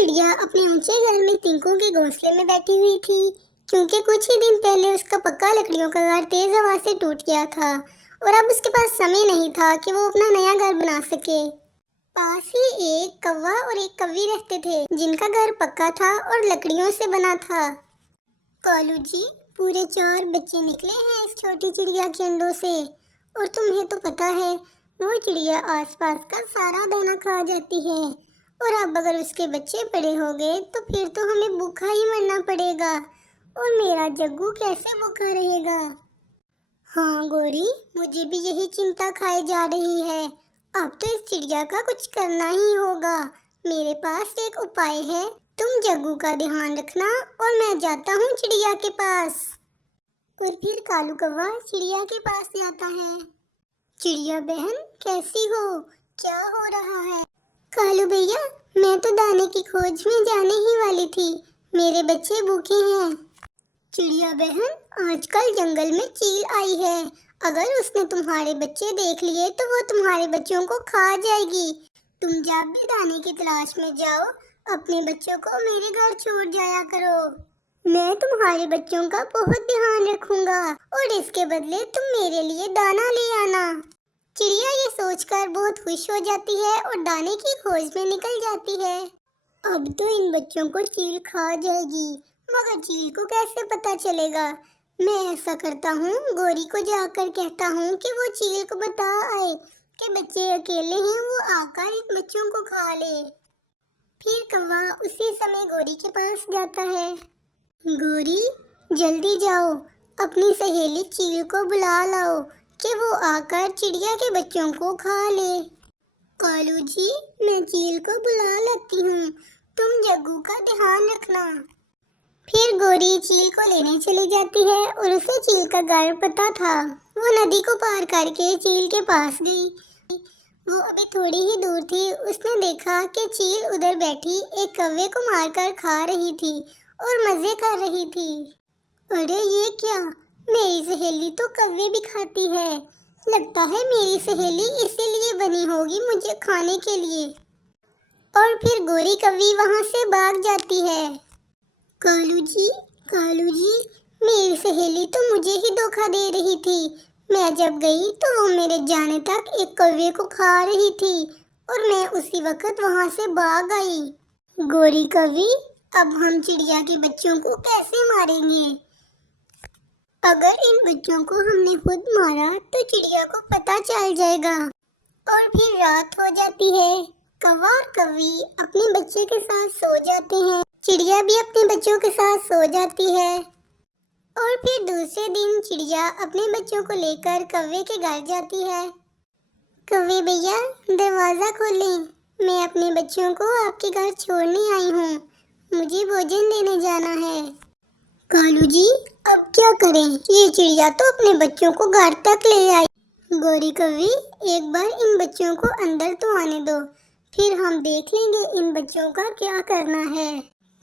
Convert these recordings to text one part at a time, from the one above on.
चिड़िया अपने ऊंचे घर में तिनकों के घोंसले में बैठी हुई थी, क्योंकि कुछ ही दिन पहले उसका पक्का लकड़ियों का घर तेज हवा से टूट गया था और अब उसके पास समय नहीं था कि वो अपना नया घर बना सके। पास ही एक कौवा और एक कव्वी रहते थे, जिनका घर पक्का था और लकड़ियों से बना था। कालू जी, पूरे 4 बच्चे निकले हैं इस छोटी चिड़िया के अंडों से, और तुम्हें तो पता है वो चिड़िया आसपास का सारा दाना खा जाती है, और अब अगर उसके बच्चे बड़े हो गए तो फिर तो हमें भूखा ही मरना पड़ेगा, और मेरा जग्गू कैसे भूखा रहेगा। हाँ गोरी, मुझे भी यही चिंता खाए जा रही है। अब तो इस चिड़िया का कुछ करना ही होगा। मेरे पास एक उपाय है, तुम जग्गू का ध्यान रखना और मैं जाता हूँ चिड़िया के पास। और फिर कालू कौवा चिड़िया के पास जाता है। चिड़िया बहन, कैसी हो? क्या हो रहा है? कालू भैया, मैं तो दाने की खोज में जाने ही वाली थी, मेरे बच्चे भूखे हैं। चिड़िया बहन, आजकल जंगल में चील आई है, अगर उसने तुम्हारे बच्चे देख लिए तो वो तुम्हारे बच्चों को खा जाएगी। तुम जब भी दाने की तलाश में जाओ, अपने बच्चों को मेरे घर छोड़ जाया करो। मैं तुम्हारे बच्चों का बहुत ध्यान रखूंगा और इसके बदले तुम मेरे लिए दाना ले आना। चिड़िया ये सोचकर बहुत खुश हो जाती है और दाने की खोज में निकल जाती है। अब तो इन बच्चों को चील खा जाएगी, मगर चील को कैसे पता चलेगा? मैं ऐसा करता हूँ, गोरी को जाकर कहता हूँ कि वो चील को बता आए कि बच्चे अकेले हैं, वो आकर इन बच्चों को खा ले। फिर कौवा उसी समय गोरी के पास जाता है। गोरी, जल्दी जाओ, अपनी सहेली चील को बुला लाओ कि वो आकर चिड़िया के बच्चों को खा ले। कालू जी, मैं चील को बुला लेती हूँ, तुम जग्गू का ध्यान रखना। फिर गोरी चील को लेने चली जाती है और उसे चील का घर पता था। वो नदी को पार करके चील के पास गई। वो अभी थोड़ी ही दूर थी, उसने देखा कि चील उधर बैठी एक कौवे को मारकर खा रही थी और मजे कर रही थी। अरे ये क्या, मेरी सहेली तो कौवे भी खाती है, लगता है मेरी सहेली इसीलिए बनी होगी मुझे खाने के लिए। और फिर गोरी कौवी वहां से भाग जाती है। कालू जी, मेरी सहेली तो मुझे ही धोखा दे रही थी। मैं जब गई तो वो मेरे जाने तक एक कौवे को खा रही थी और मैं उसी वक्त वहां से भाग आई। गोरी कौवी, अब हम चिड़िया के बच्चों को कैसे मारेंगे? अगर इन बच्चों को हमने खुद मारा तो चिड़िया को पता चल जाएगा। और फिर रात हो जाती है। कौवा और कौवी अपने बच्चे के साथ सो जाते हैं, चिड़िया भी अपने बच्चों के साथ सो जाती है। और फिर दूसरे दिन चिड़िया अपने बच्चों को लेकर कौवे के घर जाती है। कौवे भैया, दरवाजा खोलें, मैं अपने बच्चों को आपके घर छोड़ने आई हूँ, मुझे भोजन देने जाना है। कालू जी, अब क्या करें, ये चिड़िया तो अपने बच्चों को घर तक ले आई। गोरी कौवी, एक बार इन बच्चों को अंदर तो आने दो, फिर हम देख लेंगे इन बच्चों का क्या करना है।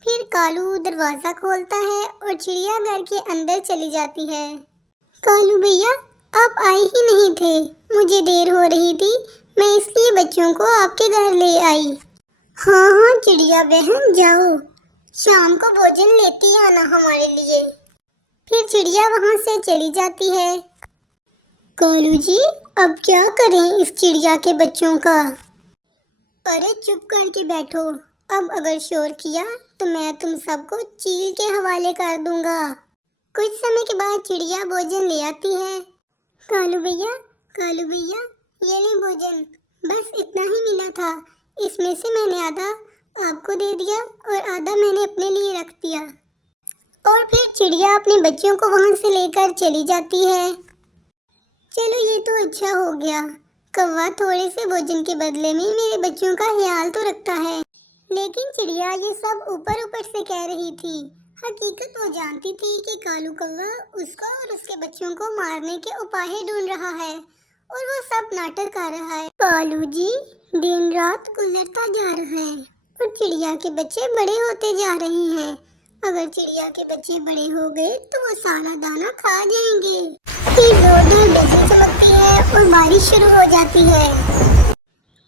फिर कालू दरवाजा खोलता है और चिड़िया घर के अंदर चली जाती है। कालू भैया, आप आए ही नहीं थे, मुझे देर हो रही थी, मैं इसलिए बच्चों को आपके घर ले आई। हाँ चिड़िया बहन, जाओ, शाम को भोजन लेती आना हमारे लिए। फिर चिड़िया वहां से चली जाती है। कालू जी, अब क्या करें इस चिड़िया के बच्चों का? अरे चुप करके बैठो, अब अगर शोर किया तो मैं तुम सबको चील के हवाले कर दूंगा। कुछ समय के बाद चिड़िया भोजन ले आती है। कालू भैया, ये ले भोजन, बस इतना ही मिला था, इसमें से मैंने आधा आपको दे दिया और आधा मैंने अपने लिए रख दिया। और फिर चिड़िया अपने बच्चों को वहां से लेकर चली जाती है। चलो ये तो अच्छा हो गया, कौवा थोड़े से भोजन के बदले में मेरे बच्चों का ख्याल तो रखता है। लेकिन चिड़िया ये सब ऊपर ऊपर से कह रही थी, हकीकत वो जानती थी कि कालू कौवा उसको और उसके बच्चों को मारने के उपाय ढूंढ रहा है और वो सब नाटक कर रहा है। कालू जी, दिन रात गुजरता जा रहा है और चिड़िया के बच्चे बड़े होते जा रहे हैं। अगर चिड़िया के बच्चे बड़े हो गए तो वो सारा दाना खा जाएंगे। फिर जोरदार बिजली चमकती है और बारिश शुरू हो जाती है।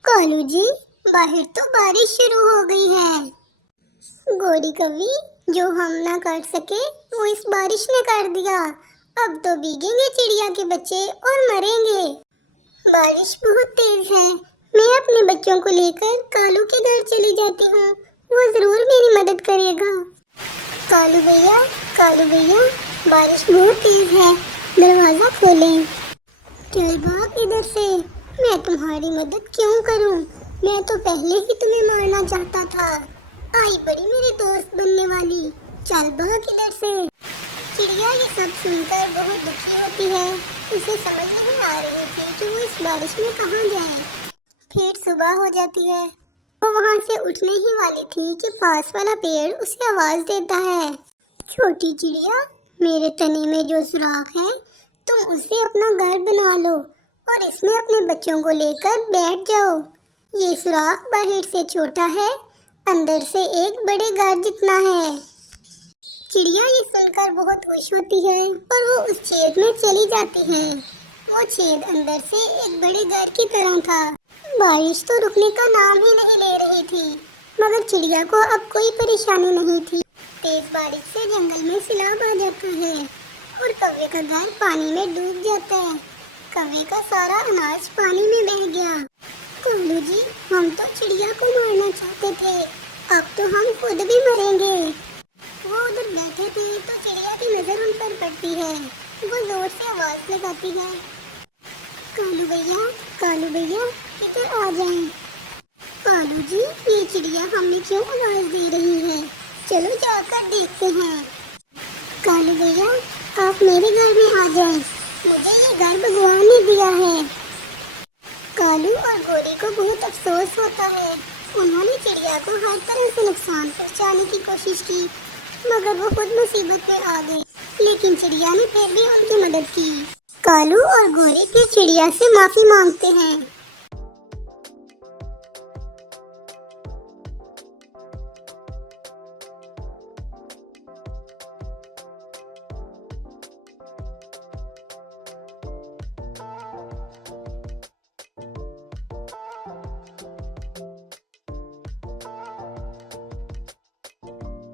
कालू जी, बाहर तो बारिश शुरू हो गई है। गोरी कवि, जो हम ना कर सके वो इस बारिश ने कर दिया। अब तो भीगेंगे चिड़िया के बच्चे और मरेंगे। बारिश बहुत तेज है। मैं अपने बच्चों को लेकर कालू के घर चली जाती हूँ। वो जरूर मेरी मदद करेगा। कालू भैया, बारिश बहुत तेज है, दरवाजा खोलें। चल भाग इधर से। मैं तुम्हारी मदद क्यों करूं? मैं तो पहले ही तुम्हें मारना चाहता था। आई पड़ी मेरे दोस्त बनने वाली। चल भाग इधर से। चिड़िया ये सब सुनकर बहुत दुखी होती है। उसे समझ नहीं आ रही थी कि वो इस बारिश में कहाँ जाए। फिर सुबह हो जाती है। वो वहाँ से उठने ही वाली थी कि पास वाला पेड़ उसे आवाज देता है। छोटी चिड़िया, मेरे तने में जो सुराख है, तुम उसे अपना घर बना लो और इसमें अपने बच्चों को लेकर बैठ जाओ। ये सुराख बाहर से छोटा है, अंदर से एक बड़े घर जितना है। चिड़िया ये सुनकर बहुत खुश होती है और वो उस छेद में चली जाती है। वो छेद अंदर से एक बड़े घर की तरह था। बारिश तो रुकने का नाम ही नहीं ले रही थी, मगर चिड़िया को अब कोई परेशानी नहीं थी। तेज बारिश से जंगल में सैलाब आ जाता है और कौवे का घर पानी में डूब जाता है। कौवे का सारा अनाज पानी में बह गया। कालू जी, हम तो चिड़िया को मारना चाहते थे, अब तो हम खुद भी मरेंगे। वो उधर बैठे थे तो चिड़िया की नजर उन पर पड़ती है। वो जोर से आवाज लगाती है, कालू भैया, इधर आ जाएं। कालू जी, ये चिड़िया हमें क्यों आवाज दे रही है? चलो जाकर देखते हैं। कालू भैया, आप मेरे घर में आ जाएं। मुझे ये घर भगवान ने दिया है। कालू और गोरी को बहुत अफसोस होता है। उन्होंने चिड़िया को हर तरह से नुकसान पहुंचाने की कोशिश की, मगर वो खुद मुसीबत में आ गए। लेकिन चिड़िया ने फिर भी उनकी मदद की। कालू और गोरी फिर चिड़िया से माफी मांगते हैं।